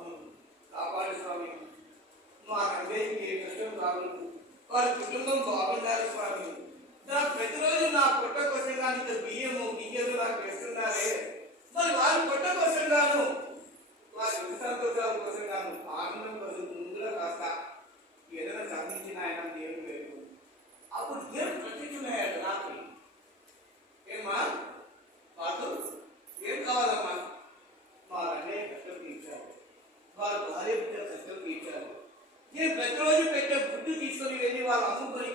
స్వామి, కాపాడు స్వామి. మా తండ్రికి ఏ కష్టం రావద్దు, వారి కుటుంబం బాగుండాలి స్వామి. నాకు ప్రతిరోజు నా పొట్ట కోసం కానీ బియ్యము గియ్యలు నాకు వేస్తున్నారే, మరి వారి పొట్ట కోసం గాను వారి సంతోషాల కోసం గాను ఆనందం కోసం ముందుగా కాస్త ఏదైనా సాధించిన ఆయన దేవుడు పేరు. అప్పుడు దేవుడు ప్రత్యక్షమయ్యాడు రాత్రి. ఏమ్మా మాకు ఏం కావాలమ్మా? మా అన్నయ్య కష్టం తీర్చారు, వారు భార్య బిడ్డ కష్టం తీర్చారు. నేను ప్రతిరోజు పెట్టే గుడ్డు తీసుకొని వెళ్ళి వాళ్ళు అమ్ముకొని